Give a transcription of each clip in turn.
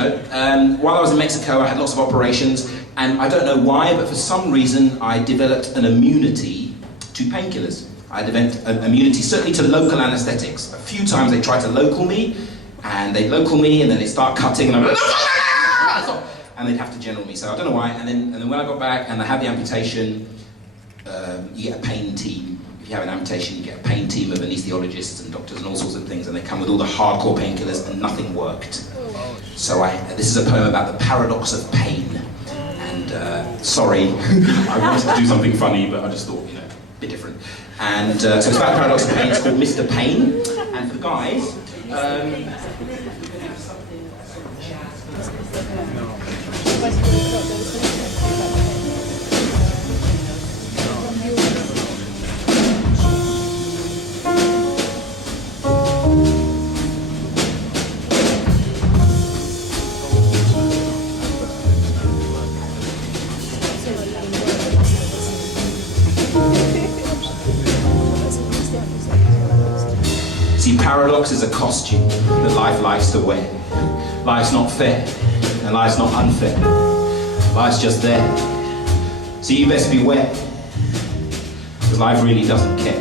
note, while I was in Mexico, I had lots of operations, and I don't know why, but for some reason, I developed an immunity to painkillers. I developed an immunity, certainly to local anesthetics. A few times they tried to local me, and they'd local me, and then they'd start cutting, and I'm like, and they'd have to general me. So I don't know why. And then when I got back and I had the amputation, you get a pain team. If you have an amputation, you get a pain team of anesthesiologists and doctors and all sorts of things, and they come with all the hardcore painkillers, and nothing worked. So this is a poem about the paradox of pain. And sorry, I wanted to do something funny, but I just thought, a bit different. And so it's about the paradox of pain. It's called Mr. Pain. And for the guys, see, paradox is a costume that life likes to wear. Life's not fair, and life's not unfair. Life's just there. So you best beware, because life really doesn't care.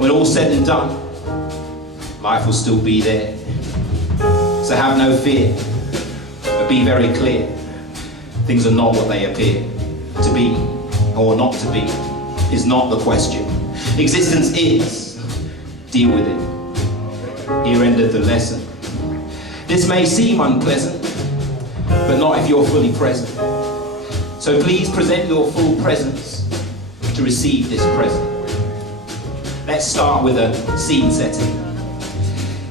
When all's said and done, life will still be there. So have no fear, but be very clear. Things are not what they appear. To be, or not to be, is not the question. Existence is. Deal with it. Here ended the lesson. This may seem unpleasant, but not if you're fully present. So please present your full presence to receive this present. Let's start with a scene setting.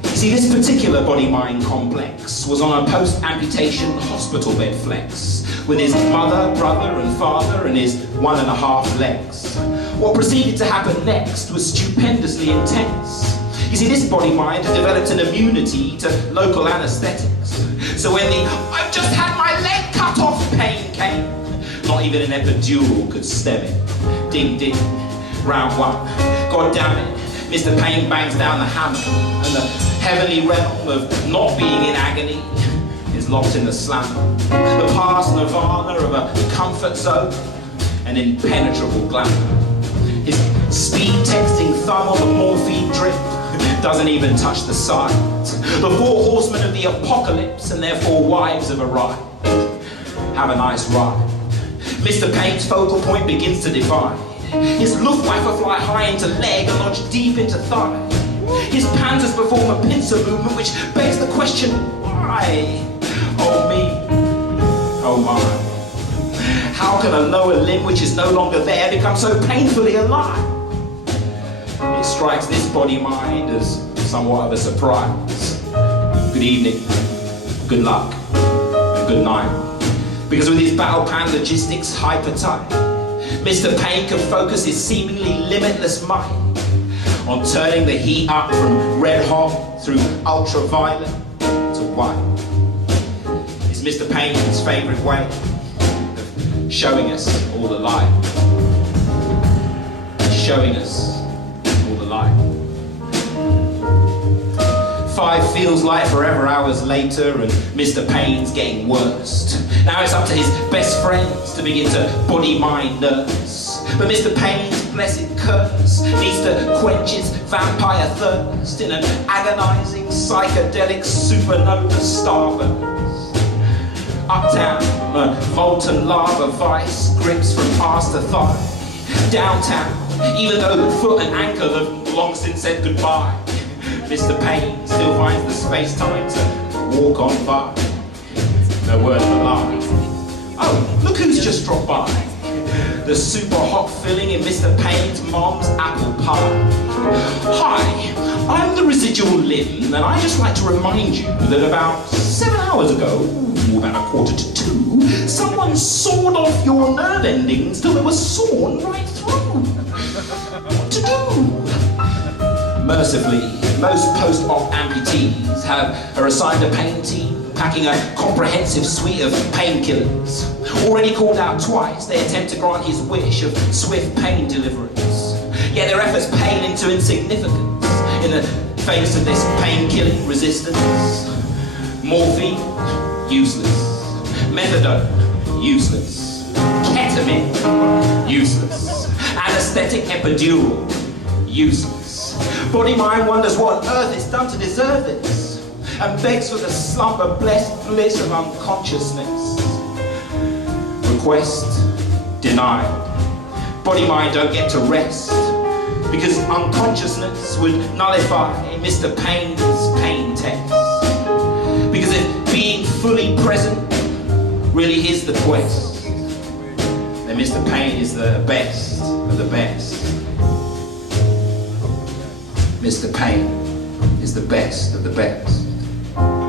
You see, this particular body-mind complex was on a post-amputation hospital bed flex with his mother, brother and father and his 1.5 legs. What proceeded to happen next was stupendously intense. You see, this body-mind had developed an immunity to local anesthetics. So when the "I've just had my leg cut off" pain came, not even an epidural could stem it. Ding ding, round one. God damn it, Mr. Pain bangs down the hammer, and the heavenly realm of not being in agony is locked in the slammer. The past nirvana of a comfort zone, an impenetrable glamour. His speed texting thumb on the morphine drip doesn't even touch the sides. The 4 horsemen of the apocalypse and their 4 wives have arrived. Have a nice ride. Mr. Pain's focal point begins to divide. His Luftwaffe fly high into leg and lodge deep into thigh. His panzers perform a pincer movement which begs the question, why? Oh me, oh my. How can a lower limb which is no longer there become so painfully alive? It strikes this body-mind as somewhat of a surprise. Good evening, good luck, and good night. Because with his battle plan logistics hyper tight, Mr. Pain can focus his seemingly limitless mind on turning the heat up from red hot through ultraviolet to white. It's Mr. Pain's favourite way of showing us all the light. Showing us all the light. 5 feels like forever hours later, and Mr. Pain's getting worst. Now it's up to his best friends to begin to body-mind nurse. But Mr. Pain's blessed curse needs to quench his vampire thirst in an agonizing psychedelic supernova starburst. Uptown, a molten lava vice grips from arse to thigh. Downtown, even though foot and ankle have long since said goodbye, Mr. Pain still finds the space-time to walk on by. No word of a lie. Oh, look who's just dropped by. The super hot filling in Mr. Pain's mom's apple pie. Hi, I'm the residual limb, and I'd just like to remind you that about 7 hours ago, about 1:45, someone sawed off your nerve endings till they were sawn right through. What to do? Mercifully, most post-op amputees are assigned a pain team, packing a comprehensive suite of painkillers. Already called out twice, they attempt to grant his wish of swift pain deliverance. Yet their efforts pale into insignificance in the face of this pain-killing resistance. Morphine, useless. Methadone, useless. Ketamine, useless. Anesthetic epidural, useless. Body mind wonders what on earth is done to deserve this, and begs for the slumber blessed bliss of unconsciousness. Request denied. Body mind don't get to rest, because unconsciousness would nullify Mr. Payne's pain test. Because if being fully present really is the quest, then Mr. Payne is the best of the best. Mr. Payne is the best of the best.